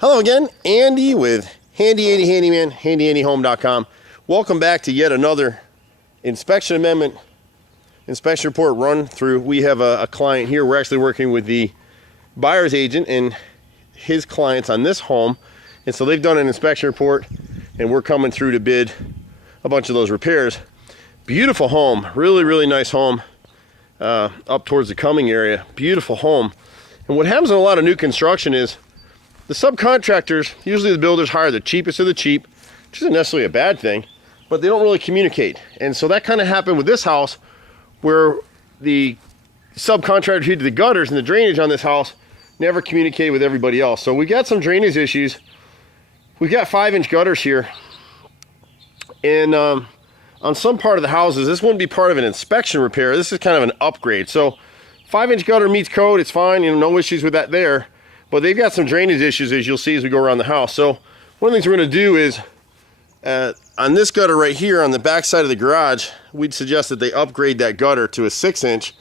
Hello again, Andy with HandyANdy Handyman, HandyANDYHome.com. Welcome back to yet another inspection amendment, inspection report run through. We have a client here. We're actually working with the buyer's agent and his clients on this home. And so they've done an inspection report and we're coming through to bid a bunch of those repairs. Beautiful home, really, really nice home up towards the Cumming area. Beautiful home. And what happens in a lot of new construction is the subcontractors, usually the builders, hire the cheapest of the cheap, which isn't necessarily a bad thing, but they don't really communicate. And so that kind of happened with this house, where the subcontractor who did the gutters and the drainage on this house never communicated with everybody else. So we got some drainage issues. We've got 5-inch gutters here. And on some part of the houses, this wouldn't be part of an inspection repair. This is kind of an upgrade. So 5-inch gutter meets code, it's fine, no issues with that there. But they've got some drainage issues, as you'll see as we go around the house. So one of the things we're going to do is, on this gutter right here on the back side of the garage, we'd suggest that they upgrade that gutter to a 6-inch,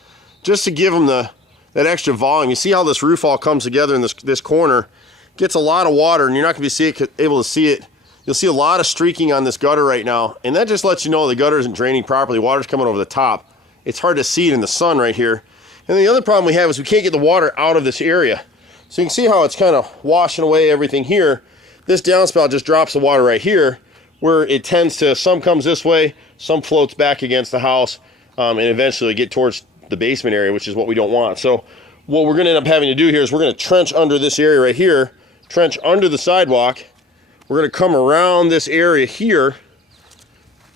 just to give them that extra volume. You see how this roof all comes together in this corner, gets a lot of water, and you're not going to be able to see it. You'll see a lot of streaking on this gutter right now, and that just lets you know the gutter isn't draining properly. Water's coming over the top. It's hard to see it in the sun right here. And the other problem we have is we can't get the water out of this area. So you can see how it's kind of washing away everything here. This downspout just drops the water right here, where it tends to, some comes this way, some floats back against the house, and eventually get towards the basement area, which is what we don't want. So what we're gonna end up having to do here is we're gonna trench under this area right here, trench under the sidewalk. We're gonna come around this area here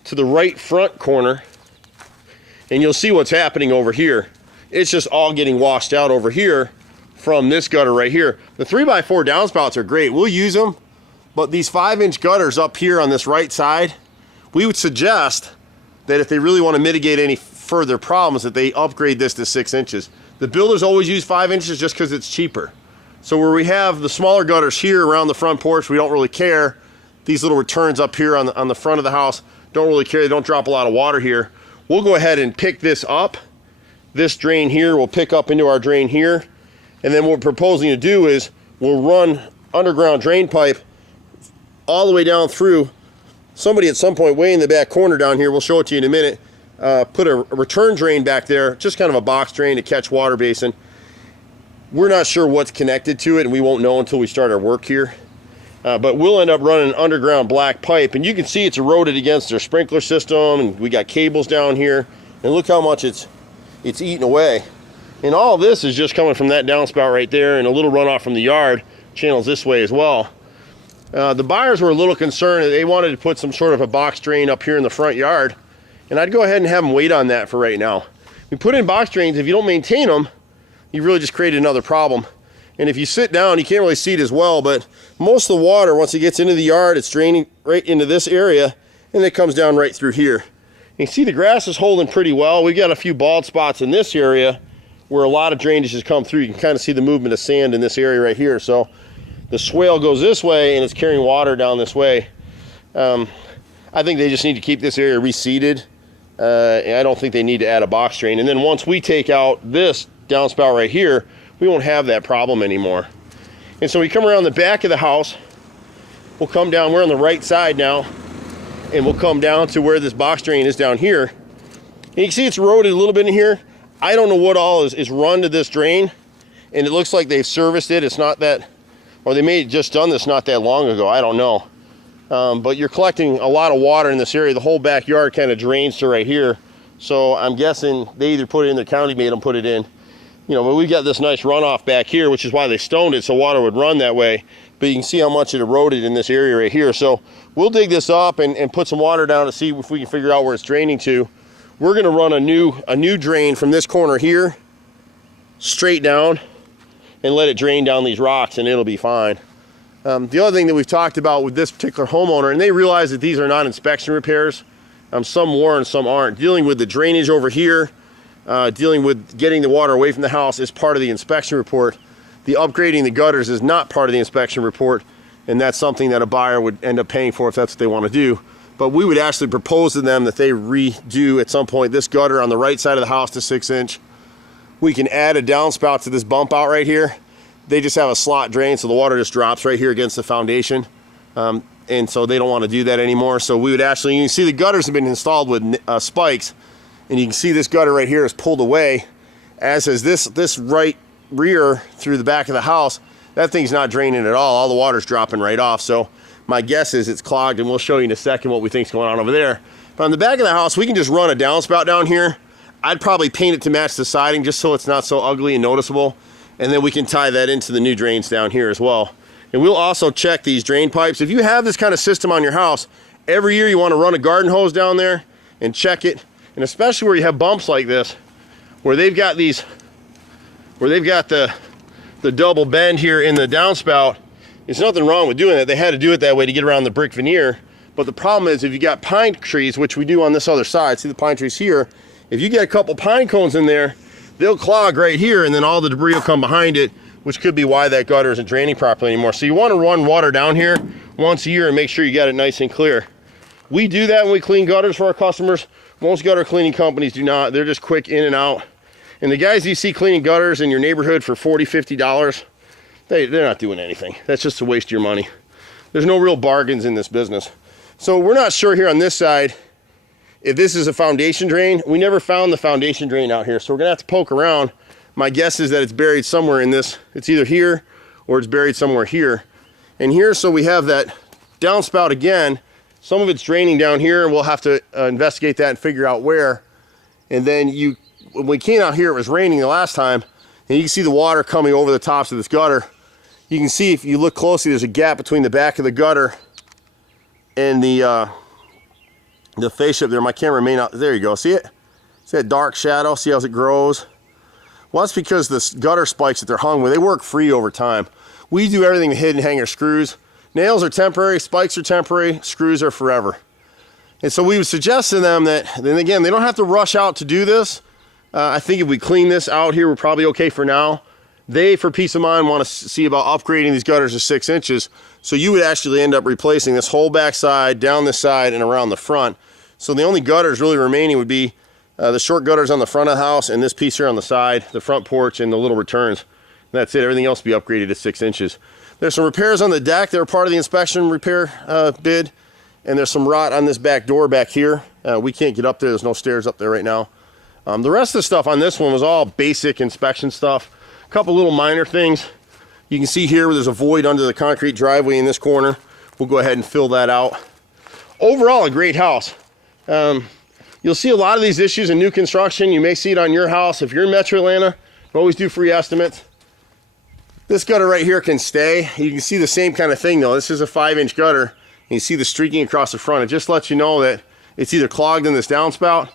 to the right front corner, and you'll see what's happening over here. It's just all getting washed out over here from this gutter right here. The 3x4 downspouts are great. We'll use them, but these 5-inch gutters up here on this right side, we would suggest that if they really want to mitigate any further problems, that they upgrade this to 6 inches. The builders always use 5 inches just because it's cheaper. So where we have the smaller gutters here around the front porch, we don't really care. These little returns up here on the front of the house, don't really care. They don't drop a lot of water here. We'll go ahead and pick this up. This drain here will pick up into our drain here. And then what we're proposing to do is we'll run underground drain pipe all the way down through. Somebody at some point way in the back corner down here, we'll show it to you in a minute, put a return drain back there, just kind of a box drain to catch water basin. We're not sure what's connected to it, and we won't know until we start our work here. But we'll end up running underground black pipe, and you can see it's eroded against our sprinkler system, and we got cables down here, and look how much it's eaten away. And all of this is just coming from that downspout right there, and a little runoff from the yard channels this way as well. The buyers were a little concerned that they wanted to put some sort of a box drain up here in the front yard, and I'd go ahead and have them wait on that for right now. We put in box drains, if you don't maintain them, you really just created another problem. And if you sit down, you can't really see it as well, but most of the water, once it gets into the yard, it's draining right into this area, and it comes down right through here. You can see the grass is holding pretty well. We've got a few bald spots in this area where a lot of drainage has come through. You can kind of see the movement of sand in this area right here. So the swale goes this way and it's carrying water down this way. I think they just need to keep this area reseeded. And I don't think they need to add a box drain. And then once we take out this downspout right here, we won't have that problem anymore. And so we come around the back of the house, we'll come down, we're on the right side now, and we'll come down to where this box drain is down here. And you can see it's eroded a little bit in here. I don't know what all is run to this drain, and it looks like they've serviced it. It's not that, or they may have just done this not that long ago. I don't know. But you're collecting a lot of water in this area. The whole backyard kind of drains to right here. So I'm guessing they either put it in, the county made them put it in. But we've got this nice runoff back here, which is why they stoned it so water would run that way. But you can see how much it eroded in this area right here. So we'll dig this up and put some water down to see if we can figure out where it's draining to. We're going to run a new drain from this corner here straight down and let it drain down these rocks, and it'll be fine. The other thing that we've talked about with this particular homeowner, and they realize that these are not inspection repairs, some were and some aren't, dealing with the drainage over here, dealing with getting the water away from the house is part of the inspection report. The upgrading the gutters is not part of the inspection report, and that's something that a buyer would end up paying for if that's what they want to do. But we would actually propose to them that they redo at some point this gutter on the right side of the house to 6 inch. We can add a downspout to this bump out right here. they just have a slot drain, so the water just drops right here against the foundation. And so they don't want to do that anymore. So we would actually, you can see the gutters have been installed with spikes, and you can see this gutter right here is pulled away, as is this right rear through the back of the house. That thing's not draining at all the water's dropping right off. So my guess is it's clogged, and we'll show you in a second what we think's going on over there. But on the back of the house, we can just run a downspout down here. I'd probably paint it to match the siding just so it's not so ugly and noticeable, and then we can tie that into the new drains down here as well. And we'll also check these drain pipes. If you have this kind of system on your house, every year you want to run a garden hose down there and check it. And especially where you have bumps like this, where they've got the double bend here in the downspout, there's nothing wrong with doing that. They had to do it that way to get around the brick veneer. But the problem is if you got pine trees, which we do on this other side, see the pine trees here, if you get a couple pine cones in there, they'll clog right here, and then all the debris will come behind it, which could be why that gutter isn't draining properly anymore. So you want to run water down here once a year and make sure you got it nice and clear. We do that when we clean gutters for our customers. Most gutter cleaning companies do not. They're just quick in and out. And the guys you see cleaning gutters in your neighborhood for $40, $50, they're not doing anything. That's just a waste of your money. There's no real bargains in this business. So we're not sure here on this side if this is a foundation drain. We never found the foundation drain out here, so we're gonna have to poke around. My guess is that it's buried somewhere in this. It's either here or it's buried somewhere here. And here, so we have that downspout again. Some of it's draining down here, and we'll have to investigate that and figure out where. And then when we came out here, it was raining the last time, and you can see the water coming over the tops of this gutter. You can see, if you look closely, there's a gap between the back of the gutter and the fascia up there. My camera may not, there you go, see it? See that dark shadow? See how it grows? Well, that's because the gutter spikes that they're hung with, they work free over time. We do everything with hidden hanger screws. Nails are temporary, spikes are temporary, screws are forever. And so we would suggest to them that, then again, they don't have to rush out to do this. I think if we clean this out here, we're probably okay for now. They, for peace of mind, want to see about upgrading these gutters to 6 inches. So you would actually end up replacing this whole back side, down this side, and around the front. So the only gutters really remaining would be the short gutters on the front of the house, and this piece here on the side, the front porch, and the little returns. And that's it. Everything else will be upgraded to 6 inches. There's some repairs on the deck that were part of the inspection repair bid, and there's some rot on this back door back here. We can't get up there. There's no stairs up there right now. The rest of the stuff on this one was all basic inspection stuff. A couple little minor things. You can see here where there's a void under the concrete driveway in this corner. We'll go ahead and fill that out. Overall, a great house. You'll see a lot of these issues in new construction. You may see it on your house. If you're in Metro Atlanta, we always do free estimates. This gutter right here can stay. You can see the same kind of thing though. This is a 5-inch gutter, and you see the streaking across the front. It just lets you know that it's either clogged in this downspout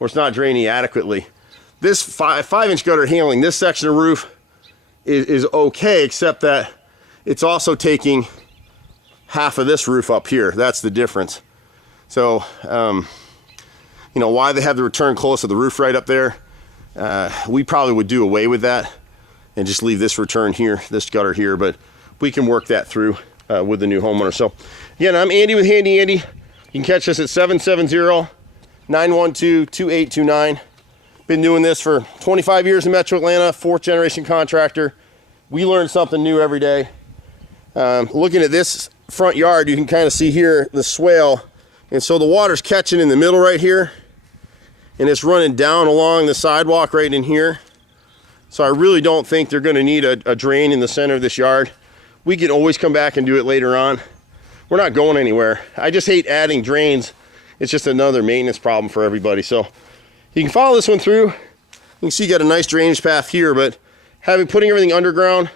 or it's not draining adequately. This 5-inch gutter handling this section of roof is okay, except that it's also taking half of this roof up here. That's the difference. So, you know, why they have the return close to the roof right up there, we probably would do away with that and just leave this return here, this gutter here, but we can work that through with the new homeowner. So again, I'm Andy with Handy Andy. You can catch us at 770-912-2829. Been doing this for 25 years in Metro Atlanta, 4th generation contractor. We learn something new every day. Looking at this front yard, you can kind of see here the swale. And so the water's catching in the middle right here, and it's running down along the sidewalk right in here. So I really don't think they're gonna need a drain in the center of this yard. We can always come back and do it later on. We're not going anywhere. I just hate adding drains. It's just another maintenance problem for everybody. So you can follow this one through. You can see you got a nice drainage path here, but putting everything underground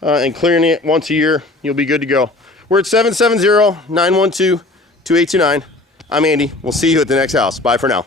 and clearing it once a year, you'll be good to go. We're at 770-912-2829. I'm Andy. We'll see you at the next house. Bye for now.